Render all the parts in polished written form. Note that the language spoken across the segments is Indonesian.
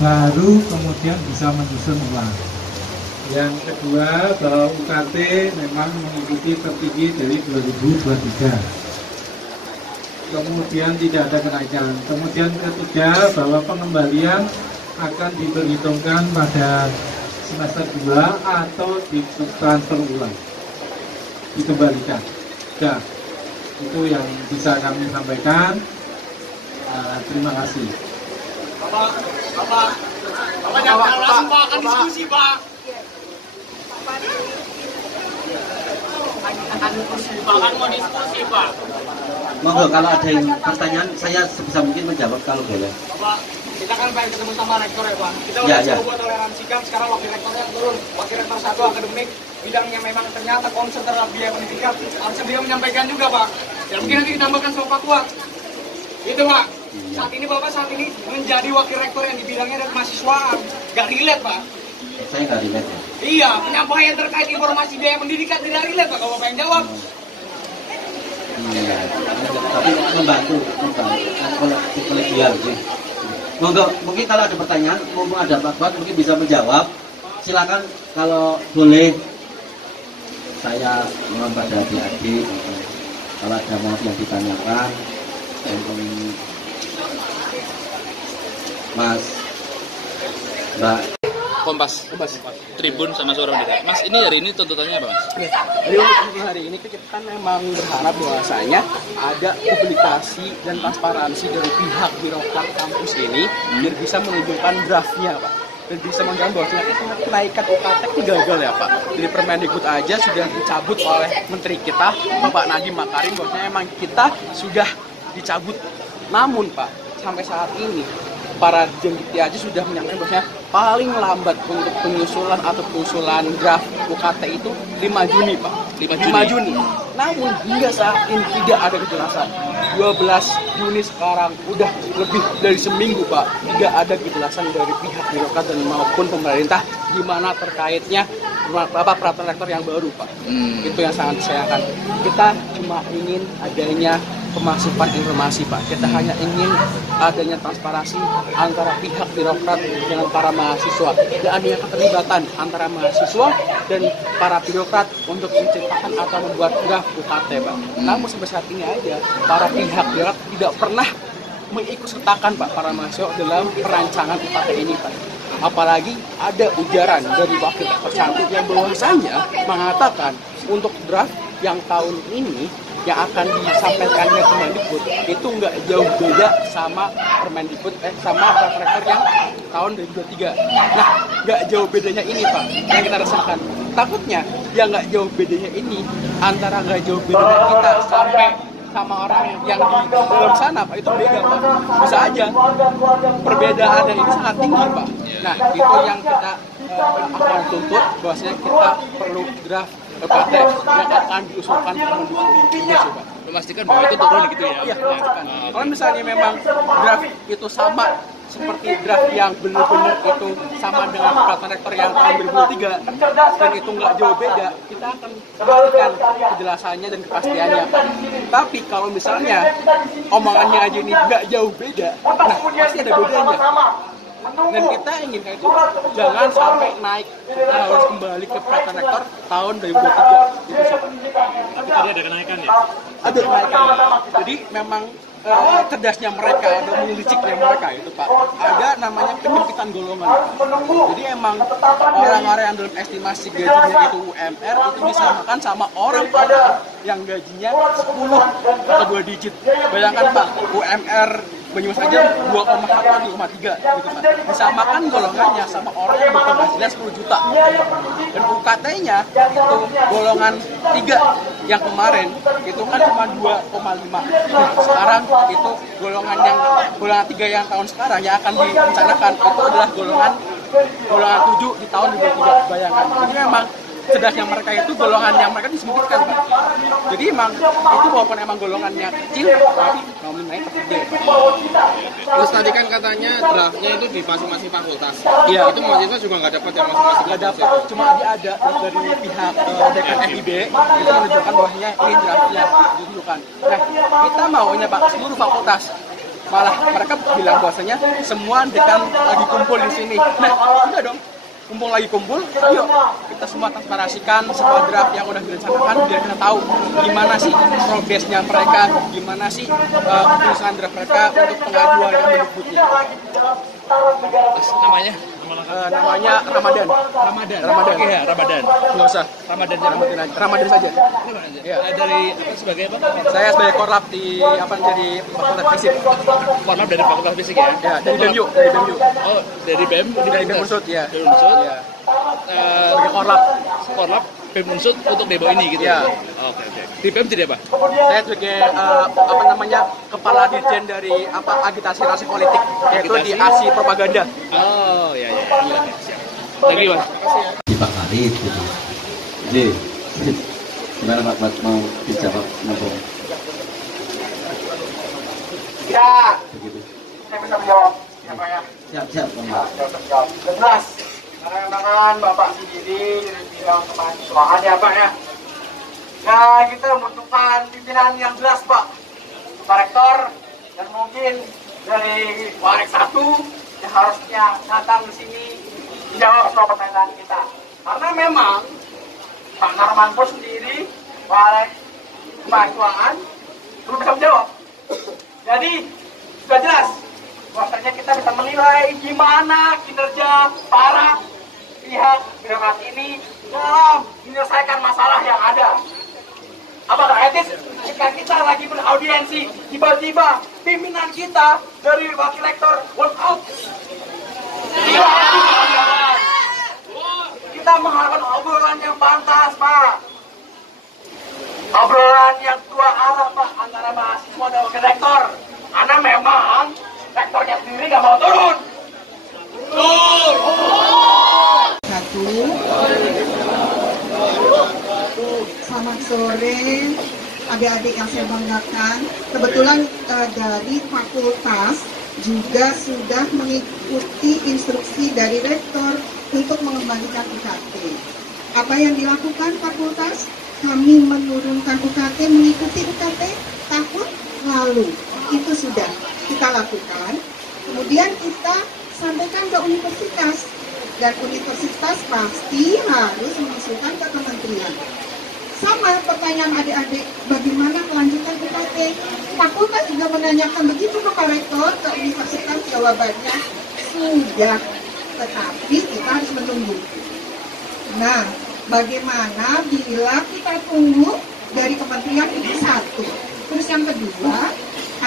baru kemudian bisa menyusun ulang. Yang kedua, bahwa UKT memang mengikuti tertinggi dari 2023. Kemudian tidak ada kenaikan. Kemudian ketiga, bahwa pengembalian akan diperhitungkan pada semester 2 atau ditransfer ulang, dikembalikan. Ya, itu yang bisa kami sampaikan. Terima kasih. Bapak jangan langsung Pak, akan diskusi Pak. Bahkan mau diskusi Pak. Monggo kalau ada yang pertanyaan saya sebisa mungkin menjawab kalau boleh. Pak, kita kan pengen ketemu sama rektor ya Pak. Kita udah coba toleransi kan, sekarang wakil rektornya yang turun. Wakil rektor 1 akademik bidangnya memang ternyata concern terhadap biaya pendidikan. Harusnya beliau menyampaikan juga Pak. Dan mungkin nanti ditambahkan sama Pak Kuat. Itu Pak. Saat ini Bapak menjadi wakil rektor yang di bidangnya dan mahasiswaan. Gak relate Pak. Saya nggak relate ya. Iya, penyampaian terkait informasi biaya pendidikan tidak relate Pak. Kalau Bapak yang jawab. Iya, tapi membantu kolegial sih. Monggo, mungkin kalau ada pertanyaan, mumpung ada Pak Kuat mungkin bisa menjawab. Silakan kalau boleh. Saya mohon pada adik-adik kalau ada mau yang ditanyakan, Mas, Mbak. Kompas, Tribun sama Suara Merdeka. Mas, ini hari ini tuntutannya apa, Mas? Oke, jadi untuk hari ini kita kan memang berharap bahwasanya ada publikasi dan transparansi dari pihak birokrat kampus ini biar bisa menunjukkan draftnya, Pak. Dan bisa menunjukkan bahwasanya kenaikan UKT itu gagal ya, Pak. Dari Permendikbud aja sudah dicabut oleh Menteri kita, Bapak Nadiem Makarim, bahwasanya memang kita sudah dicabut. Namun, Pak, sampai saat ini para jenderal aja sudah menyampaikan bahwasanya paling lambat untuk penyusulan atau pengusulan draft UKT itu 5 Juni, Pak. 5 Juni. Namun hingga saat ini tidak ada kejelasan. 12 Juni sekarang udah lebih dari seminggu, Pak. Tidak ada kejelasan dari pihak birokrat dan maupun pemerintah gimana terkaitnya peraturan rektor yang baru, Pak. Itu yang sangat disayangkan. Kita cuma ingin adanya pemasukan informasi, Pak. Kita hanya ingin adanya transparansi antara pihak birokrat dengan para mahasiswa dan adanya keterlibatan antara mahasiswa dan para birokrat untuk menciptakan atau membuat draft UKT, Pak. Namun sampai saat ini aja para pihak birokrat tidak pernah mengikutsertakan, Pak, para mahasiswa dalam perancangan UKT ini, Pak. Apalagi ada ujaran dari wakil rektor cantik yang bahwasanya mengatakan untuk draft yang tahun ini yang akan disampaikan ke Permendikbud itu nggak jauh beda sama Permendikbud sama peraturan rektor yang tahun 2023. Nah, nggak jauh bedanya ini, Pak, yang kita rasakan. Takutnya yang nggak jauh bedanya ini antara nggak jauh bedanya kita sampai sama orang yang di dalam sana, Pak, itu beda, Pak. Bisa aja perbedaan ini sangat tinggi, Pak. Nah, itu yang kita akan tuntut bahwasanya kita perlu draft UKT yang akan diusulkan ke Permendikbud, Pak. Memastikan bahwa itu turun gitu ya? Iya, memastikan. Kalau misalnya memang draft itu sama seperti draft yang benar-benar itu sama dengan peraturan rektor yang tahun 2003 dan itu nggak jauh beda, kita akan pastikan kejelasannya dan kepastiannya. Tapi kalau misalnya omongannya aja ini nggak jauh beda, nah pasti ada bedanya. Dan kita ingin kayak itu jangan sampai naik, kita harus kembali ke peraturan rektor tahun 2023. Tapi tadi ada kenaikan ya? Ada kenaikan. Jadi memang cerdasnya mereka atau menyelidiknya mereka itu, Pak, ada namanya penyempitan golongan. Jadi emang orang-orang yang dalam estimasi gajinya itu UMR itu disamakan sama orang yang gajinya 10 atau 2 digit. Bayangkan, Pak, UMR Banyumas aja 2,1, 2,3 gitu, Pak. Disamakan golongannya sama orang yang berpenghasilan 10 juta. Dan UKT-nya itu golongan 3 yang kemarin itu kan cuma 2,5. Nah, sekarang itu golongan 3 yang tahun sekarang yang akan direncanakan itu adalah golongan 7 di tahun 2023. Bayangkan. Jadi memang sedangkan mereka itu golongan yang mereka disebutkan, Pak. Jadi emang itu walaupun emang golongannya kecil, tapi nominalnya tergede. Terus tadi kan katanya draftnya itu di masing-masing fakultas. Iya. Itu mahasiswa juga nggak dapat yang masing-masing. Nggak dapat, cuma dia ada dari pihak dekan FIB itu menunjukkan bahwasanya ini draftnya ditunjukkan. Nah, kita maunya Pak seluruh fakultas, malah mereka bilang bahwasanya semua dekan lagi kumpul di sini. Nah, udah dong, kumpul, ayo kita semua transparansikan semua draft yang udah direncanakan biar kita tahu gimana sih progresnya mereka, gimana sih penyusunan draft mereka untuk pengajuan ke Mendikbudnya. Namanya? Namanya Ramadan. Oke ya, Ramadan. Nggak usah. Ramadan saja. Ya. Dari apa sebagai apa? Saya sebagai korlap di jadi fakultas fisik. Korlap dari Fakultas Fisik ya? Ya, dari BEM. Oh, dari BEM? Dari BEM Unsud ya. Dari Unsud? Ya. Sebagai korlap. Korlap BEM Unsud untuk Debo ini gitu? Ya. Oke. Di BEM jadi apa? Saya sebagai kepala dirjen dari agitasi rasi politik, yaitu di ASI propaganda. Oh, iya, siap. Lagi Mas. Di Pak Farid gitu. Jadi gimana Pak Bas mau dijawab ngomong? Ya, Begitu. saya bisa menjawab. Ya, Pak ya. Siap Pak. Jelas, karena Bapak sendiri dari bidang kemahasiswaan ya Pak ya. Nah, kita membutuhkan pimpinan yang jelas Pak. Pak Rektor dan mungkin dari Warek 1 yang harusnya datang ke sini menjawab semua pertanyaan kita. Karena memang Pak Narman pun sendiri Warek kemahasiswaan belum bisa menjawab. Jadi sudah jelas bahwasanya kita bisa menilai gimana kinerja para pihak birokrat ini dalam menyelesaikan masalah yang ada. Apakah etis jika kita lagi beraudiensi tiba-tiba pimpinan kita dari wakil rektor walk out? Tidak etis, kawan-kawan. Kita mengharapkan obrolan yang pantas, Pak. Obrolan yang tua arah, Pak, antara mahasiswa dan wakil rektor. Karena memang rektornya sendiri nggak mau turun. Selamat sore adik-adik yang saya banggakan. Kebetulan dari fakultas juga sudah mengikuti instruksi dari rektor untuk mengembalikan UKT. Apa yang dilakukan fakultas? Kami menurunkan UKT, mengikuti UKT tahun lalu. Itu sudah kita lakukan. Kemudian kita sampaikan ke universitas. Dan universitas pasti harus mengusulkan ke kementerian. Sama pertanyaan adik-adik, bagaimana kelanjutan UKT? Fakultas juga menanyakan begitu ke Pak Rektor, ke universitas, jawabannya sudah. Tetapi kita harus menunggu. Nah, bagaimana bila kita tunggu dari kementerian itu satu. Terus yang kedua,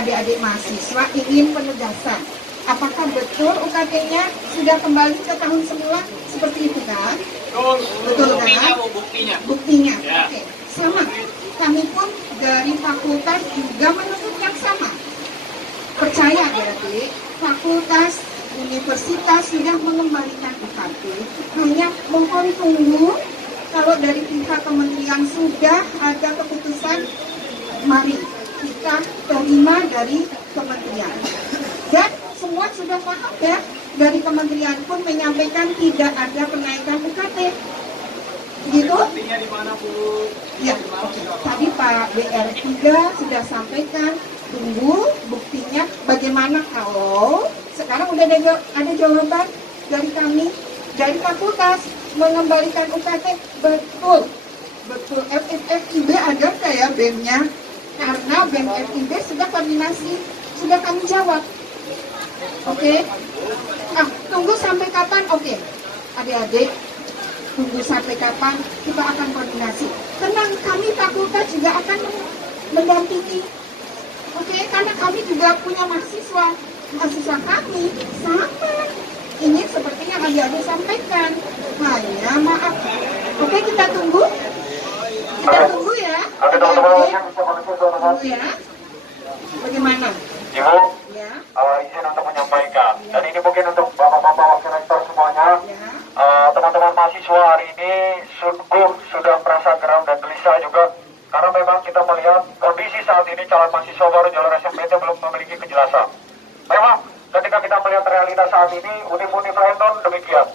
adik-adik mahasiswa ingin penegasan. Apakah betul UKT-nya sudah kembali ke tahun semula seperti itu kan? Betul kan? Buktinya. Ya. Oke. Sama. Kami pun dari fakultas juga menuntut yang sama. Percaya adik-adik, fakultas, universitas sudah mengembalikan UKT. Hanya mohon tunggu kalau dari pihak kementerian sudah ada keputusan, mari kita terima dari kementerian. Dan semua sudah paham ya, dari kementerian pun menyampaikan tidak ada kenaikan UKT. Gitu? Buktinya di mana, Bu? Ya, oke. Tadi Pak BR juga sudah sampaikan, tunggu buktinya bagaimana kalau sekarang udah ada jawaban dari kami, dari fakultas mengembalikan UKT. Betul. FIB ada nggak ya BEM-nya? Karena BEM FIB sudah koordinasi, sudah kami jawab. Oke. Tunggu sampai kapan? Oke. Adik-adik, tunggu sampai kapan kita akan koordinasi. Tenang, kami fakultas juga akan mendampingi. Oke, karena kami juga punya mahasiswa. Mahasiswa kami sama. Ini seperti yang adik-adik sampaikan. Hanya maaf. Oke, kita tunggu. Kita tunggu ya. Adik-adik. Tunggu ya. Bagaimana? Ibu, Ya. izin untuk menyampaikan. Dan ini mungkin untuk bapak-bapak wakil rektor semuanya. Ya. teman-teman mahasiswa hari ini sungguh sudah merasa geram dan gelisah juga, karena memang kita melihat kondisi saat ini calon mahasiswa baru jalur SMPT belum memiliki kejelasan. Memang ketika kita melihat realitas saat ini, univ-univ lain demikian.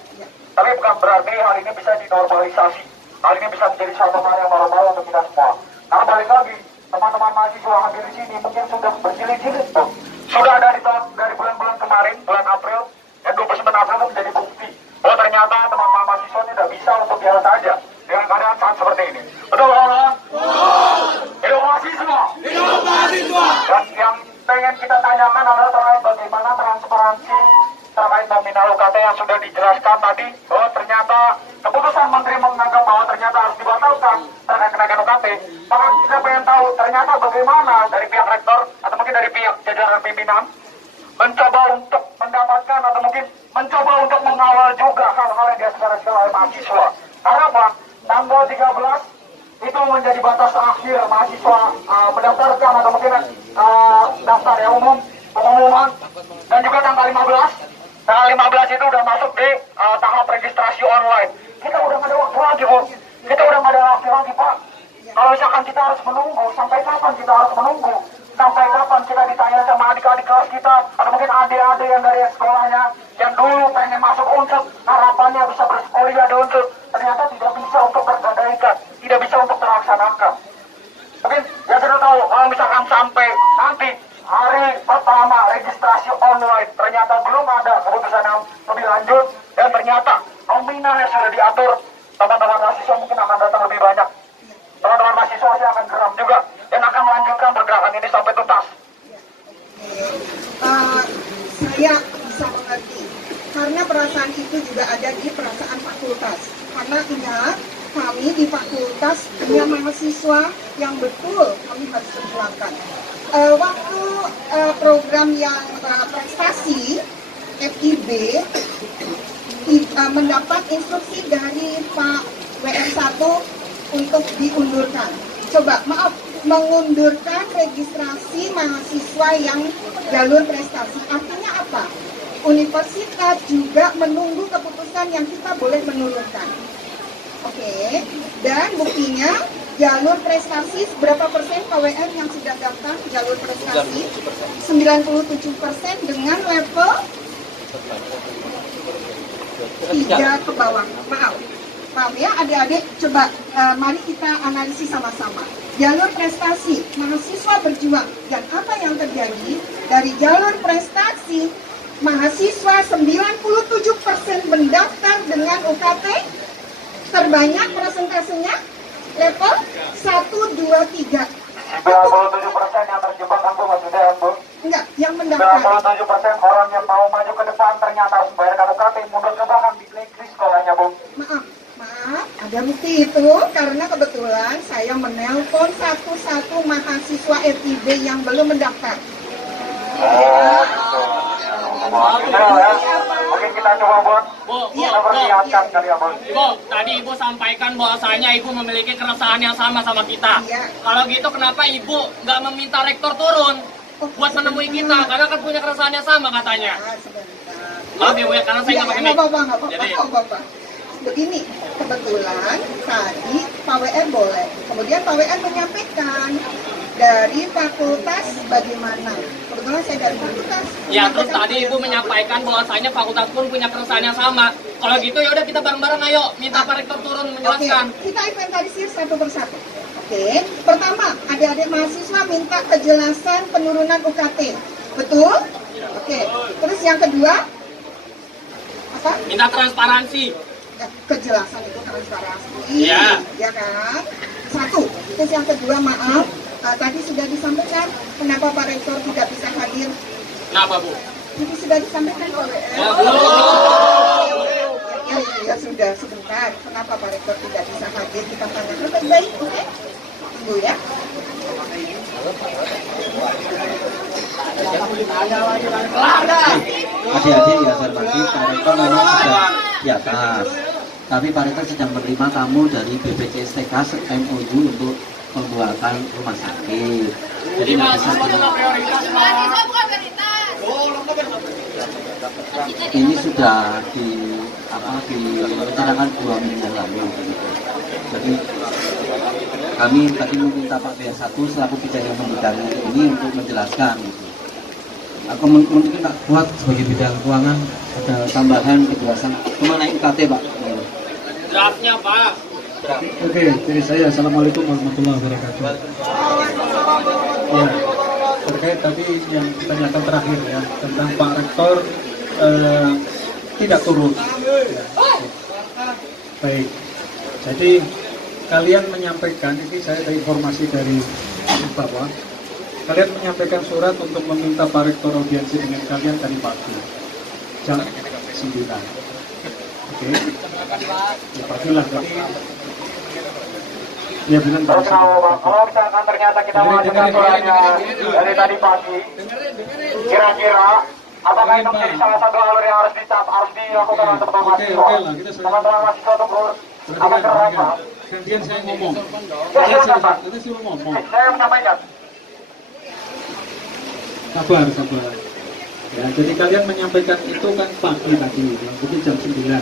Tapi bukan berarti hal ini bisa dinormalisasi. Hal ini bisa menjadi suatu hal yang normal untuk kita semua. Karena balik lagi, teman-teman mahasiswa hadir di sini mungkin sudah berjilid-jilid tuh. Sudah dari bulan-bulan kemarin, bulan April, dan 29 April itu menjadi bukti bahwa ternyata teman-teman mahasiswa tidak bisa untuk biasa saja dengan keadaan saat seperti ini. Betul, orang? Hidup mahasiswa! Hidup mahasiswa! Dan yang pengen kita tanyakan adalah terkait bagaimana transparansi terkait nominal UKT yang sudah dijelaskan tadi, bahwa ternyata keputusan Menteri menganggap bahwa ternyata harus dibatalkan terkait kenaikan UKT. Maka kita pengen tahu ternyata bagaimana dari pihak rektor atau mungkin dari pihak jajaran pimpinan mencoba untuk mendapatkan atau mungkin mencoba untuk mengawal juga hal-hal yang diaspirasi oleh mahasiswa. Karena apa? Tanggal 13 itu menjadi batas akhir mahasiswa mendaftarkan atau mungkin daftar ya pengumuman, dan juga tanggal 15 itu udah masuk di tahap registrasi online. Kita udah gak ada waktu lagi, Bu. Kita udah gak ada waktu lagi, Pak. Kalau misalkan kita harus menunggu, sampai kapan kita harus menunggu? Sampai kapan kita ditanya sama adik-adik kelas kita, atau mungkin adik-adik yang dari sekolahnya, yang dulu pengen masuk unsur, harapannya bisa bersekolah di unsur, ternyata tidak bisa untuk tergadaikan, tidak bisa untuk terlaksanakan. Mungkin ya sudah tahu, kalau misalkan sampai nanti hari pertama registrasi online ternyata belum ada keputusan yang lebih lanjut, dan ternyata nominal yang sudah diatur, teman-teman mahasiswa mungkin akan datang lebih banyak. Teman-teman mahasiswa saya akan geram juga dan akan melanjutkan pergerakan ini sampai tuntas. Saya bisa mengerti, karena perasaan itu juga ada di perasaan fakultas. Karena ingat, kami di fakultas punya mahasiswa yang betul kami harus perjuangkan. Waktu program yang prestasi FIB mendapat instruksi dari Pak WM1 untuk diundurkan. Coba, maaf, mengundurkan registrasi mahasiswa yang jalur prestasi. Artinya apa? Universitas juga menunggu keputusan yang kita boleh menurunkan. Oke, dan buktinya jalur prestasi berapa persen KWM yang sudah daftar jalur prestasi? 97% dengan level 3 ke bawah. Maaf ya adik-adik, coba mari kita analisis sama-sama. Jalur prestasi, mahasiswa berjuang, dan apa yang terjadi dari jalur prestasi, mahasiswa 97% mendaftar dengan UKT, terbanyak persentasenya level 1, 2, 3. 97% yang terjebak aku maksudnya, Bu? Enggak, yang mendaftar. 97% orang yang mau maju ke depan ternyata harus membayarkan UKT, mundur ke belakang di blacklist sekolahnya, Bu. Maaf, ada bukti itu karena kebetulan saya menelpon satu-satu mahasiswa FIB yang belum mendaftar. Oh, gitu. Mungkin kita coba buat kita perlihatkan kali ya, Bu. Ibu, tadi Ibu sampaikan bahwasanya Ibu memiliki keresahan yang sama kita. Iya. Kalau gitu kenapa Ibu nggak meminta rektor turun buat menemui kita? Karena kan punya keresahan yang sama katanya. Maaf ya Bu ya, karena saya nggak pakai mic. Nggak apa-apa. Begini, kebetulan tadi Pak WR boleh. Kemudian Pak WR menyampaikan dari fakultas bagaimana. Kebetulan saya dari fakultas. Ya, terus tadi Ibu menyampaikan bahwasanya fakultas pun punya keresahan yang sama. Kalau gitu ya udah kita bareng-bareng ayo minta Pak Rektor turun menjelaskan. Oke, kita inventarisir satu persatu. Oke, pertama adik-adik mahasiswa minta kejelasan penurunan UKT. Betul? Oke. Terus yang kedua apa? Minta transparansi. Kejelasan itu transparansi. Iya. Ya kan? Satu. Terus yang kedua, maaf, tadi sudah disampaikan kenapa Pak Rektor tidak bisa hadir. Kenapa, Bu? Jadi sudah disampaikan oleh ya sudah sebentar. Kenapa Pak Rektor tidak bisa hadir? Kita tanyakan baik-baik, oke? Tunggu ya. Adik-adik ya hormati, Pak Rektor memang sudah di atas. Tapi Pak Rektor sedang menerima tamu dari BPJSTK MOU untuk membuatkan rumah sakit. Jadi nggak bisa ini sudah di direncanakan 2 minggu yang lalu. Gitu. Jadi kami tadi meminta Pak BS1 selaku bidang yang membidangi ini untuk menjelaskan. Gitu. Aku mungkin tak kuat sebagai bidang keuangan ada tambahan kejelasan mengenai UKT Pak. Draftnya Pak. Oke, jadi saya Assalamualaikum warahmatullahi wabarakatuh. Ya, terkait tadi yang ditanyakan terakhir ya tentang Pak Rektor tidak turun. Ya. Baik, jadi kalian menyampaikan ini saya ada informasi dari Bapak. Kalian menyampaikan surat untuk meminta Pak Rektor audiensi dengan kalian tadi pagi jam 9. Oke, ya pagilah tadi. Ya benar Pak. Kalau misalkan ternyata kita mengajukan suratnya dari tadi pagi, kira-kira apakah itu menjadi salah satu alur yang harus dilakukan oleh teman-teman mahasiswa? Teman-teman mahasiswa untuk apa kerasa? Gantian saya ngomong. Nanti saya ngomong. Saya menyampaikan. Sabar. Ya, jadi kalian menyampaikan itu kan pagi tadi, jadi jam 9.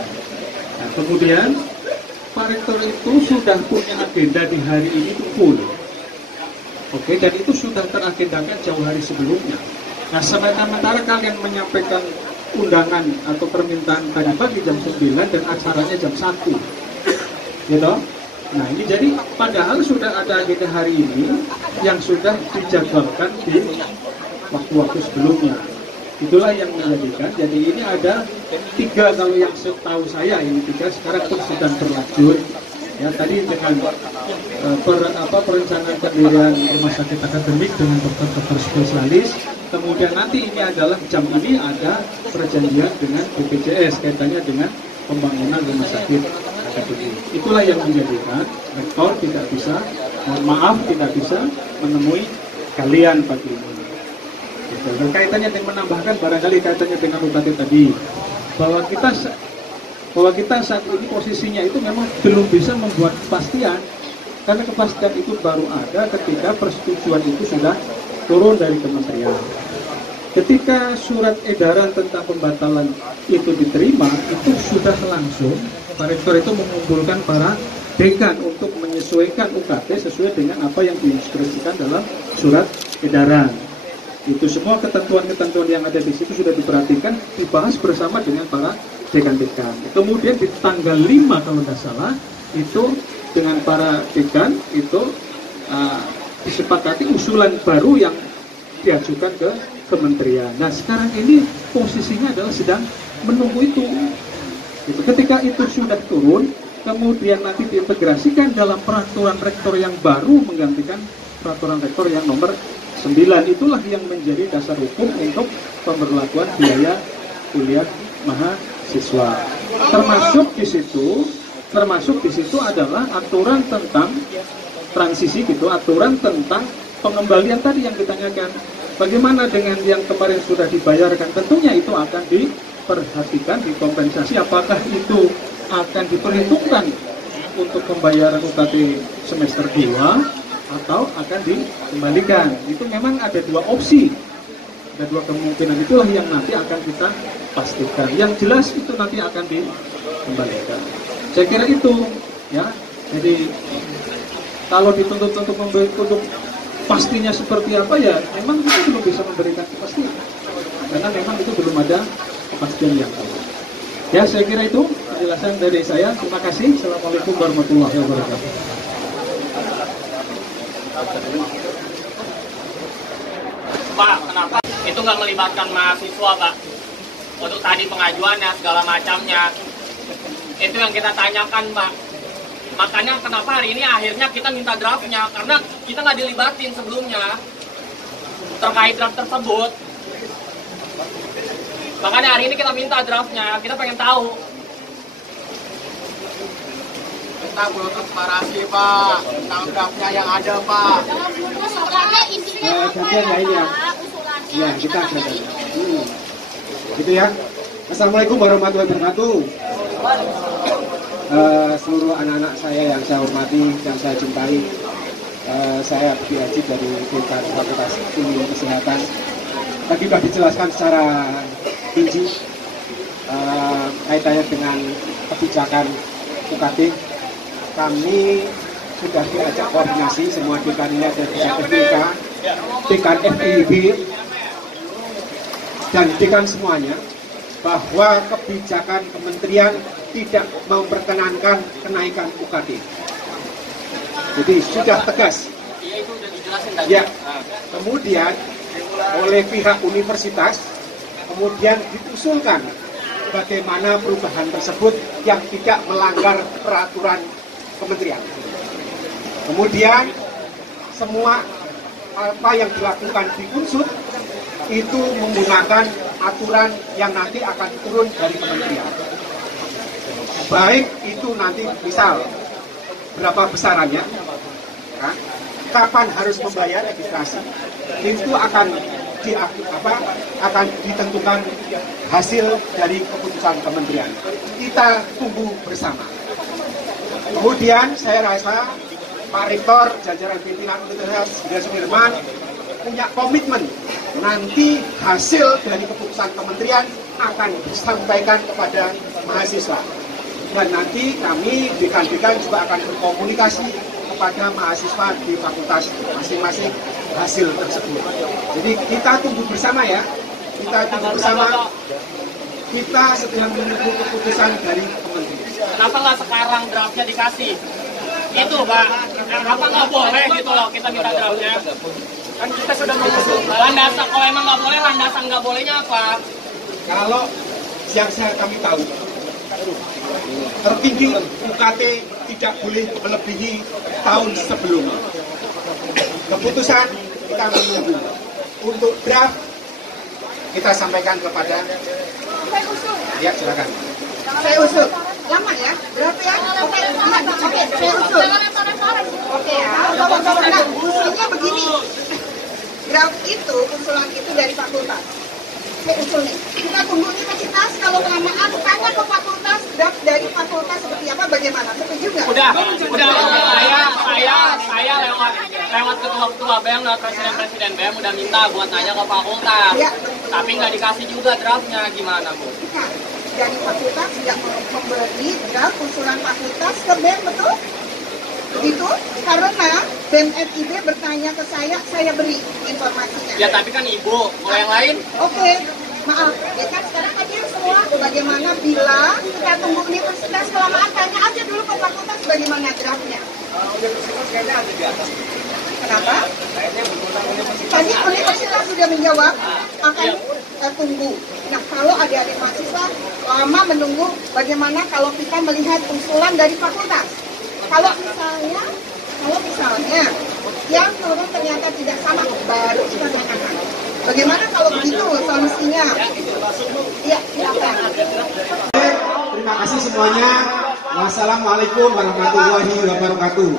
Nah, kemudian Pak Rektor itu sudah punya agenda di hari ini itu full. Oke, dan itu sudah teragendakan jauh hari sebelumnya. Nah, sementara kalian menyampaikan undangan atau permintaan tadi pagi jam 9 dan acaranya jam 1. Gitu? Nah, ini jadi padahal sudah ada agenda hari ini yang sudah dijadwalkan di waktu-waktu sebelumnya. Itulah yang menjadikan, jadi ini ada 3 kalau yang setahu saya, ini 3 sekarang pun sedang berlanjut. Ya, tadi dengan perencanaan pendirian rumah sakit akademik dengan dokter-dokter spesialis. Kemudian nanti ini adalah jam ini ada perjanjian dengan BPJS kaitannya dengan pembangunan rumah sakit akademik. Itulah yang menjadikan rektor tidak bisa, mohon maaf tidak bisa menemui kalian pagi ini. Dan kaitannya dengan menambahkan barangkali kaitannya dengan UKT tadi bahwa kita saat ini posisinya itu memang belum bisa membuat kepastian karena kepastian itu baru ada ketika persetujuan itu sudah turun dari kementerian. Ketika surat edaran tentang pembatalan itu diterima, itu sudah langsung Pak Rektor itu mengumpulkan para dekan untuk menyesuaikan UKT sesuai dengan apa yang diinstruksikan dalam surat edaran. Itu semua ketentuan-ketentuan yang ada di situ sudah diperhatikan, dibahas bersama dengan para dekan-dekan. Kemudian di tanggal 5 kalau tidak salah, itu dengan para dekan itu disepakati usulan baru yang diajukan ke kementerian. Nah sekarang ini posisinya adalah sedang menunggu itu. Ketika itu sudah turun, kemudian nanti diintegrasikan dalam peraturan rektor yang baru menggantikan peraturan rektor yang nomor 9, itulah yang menjadi dasar hukum untuk pemberlakuan biaya kuliah mahasiswa. Termasuk di situ adalah aturan tentang transisi gitu, aturan tentang pengembalian tadi yang ditanyakan. Bagaimana dengan yang kemarin sudah dibayarkan? Tentunya itu akan diperhatikan, dikompensasi. Apakah itu akan diperhitungkan untuk pembayaran UKT semester 2? Atau akan dikembalikan. Itu memang ada 2 opsi, ada 2 kemungkinan. Itulah yang nanti akan kita pastikan. Yang jelas itu nanti akan dikembalikan. Saya kira itu ya. Jadi kalau dituntut untuk pastinya seperti apa ya, memang kita belum bisa memberikan kepastian karena memang itu belum ada kepastian yang tahu. Ya, saya kira itu penjelasan dari saya. Terima kasih. Assalamualaikum warahmatullahi wabarakatuh. Pak, kenapa itu nggak melibatkan mahasiswa, Pak? Untuk tadi pengajuannya, segala macamnya. Itu yang kita tanyakan, Pak. Makanya kenapa hari ini akhirnya kita minta draftnya, karena kita nggak dilibatin sebelumnya terkait draft tersebut. Makanya hari ini kita minta draftnya, kita pengen tahu. Kita perlu transparansi Pak tentang draftnya yang ada Pak. Usulannya intinya gantian ya ini ya. Ya kita ada. Gitu ya. Assalamualaikum warahmatullahi wabarakatuh. Seluruh anak-anak saya yang saya hormati dan saya cintai, saya Budi Haji dari Dekan Fakultas Ilmu Kesehatan. Tadi sudah dijelaskan secara rinci kaitannya dengan kebijakan UKT, kami sudah diajak koordinasi semua dekan ini, ada dekan FIK, dekan FIB, dan dekan semuanya, bahwa kebijakan kementerian tidak memperkenankan kenaikan UKT. Jadi sudah tegas. Ya, kemudian oleh pihak universitas kemudian diusulkan bagaimana perubahan tersebut yang tidak melanggar peraturan kementerian. Kemudian semua apa yang dilakukan di Unsur itu menggunakan aturan yang nanti akan turun dari kementerian. Baik itu nanti misal berapa besarannya, kan? Kapan harus membayar registrasi, itu akan ditentukan hasil dari keputusan kementerian. Kita tunggu bersama. Kemudian saya rasa Pak Rektor, jajaran pimpinan Universitas Gria Sudirman punya komitmen nanti hasil dari keputusan kementerian akan disampaikan kepada mahasiswa. Dan nanti kami dekan-dekan juga akan berkomunikasi kepada mahasiswa di fakultas masing-masing hasil tersebut. Jadi kita tunggu bersama ya, kita tunggu bersama. Kita sedang menunggu keputusan dari kementerian. Kenapa nggak sekarang draftnya dikasih? Itu Pak, kenapa nggak boleh gitu loh kita minta draftnya? Kan kita sudah menunggu. Landasan, kalau emang nggak boleh, landasan nggak bolehnya apa? Kalau yang kami tahu, tertinggi UKT tidak boleh melebihi tahun sebelumnya. Keputusan kita menunggu. Untuk draft kita sampaikan kepada. Ya, silakan. Saya usul. Lama ya? Draft ya? Oke, saya usul. Oke ya. Nah, usulnya begini. Draft itu, usulan itu dari fakultas. Saya usul nih, kita tunggu universitas, kalau kelamaan tanya ke fakultas, draft dari fakultas seperti apa, bagaimana? Setuju nggak? Udah, saya lewat ketua BEM dan presiden BEM udah minta buat nanya ke fakultas. Ya. Tapi nggak dikasih juga draftnya, gimana Bu? Nah, dari fakultas tidak memberi draft usulan fakultas ke BEM, betul? Itu karena BEM FIB bertanya ke saya beri informasinya. Ya tapi kan Ibu, mau yang lain? Oke, maaf, ya kan sekarang aja semua bagaimana bila kita tunggu universitas kelamaan, tanya aja dulu ke fakultas bagaimana draftnya. Kenapa? Tadi universitas sudah menjawab akan tunggu. Nah kalau adik-adik mahasiswa lama menunggu, bagaimana kalau kita melihat usulan dari fakultas? Kalau misalnya yang turun ternyata tidak sama, baru kita tanyakan. Bagaimana kalau begitu solusinya? Ya, silakan. Terima kasih semuanya. Wassalamualaikum warahmatullahi wabarakatuh.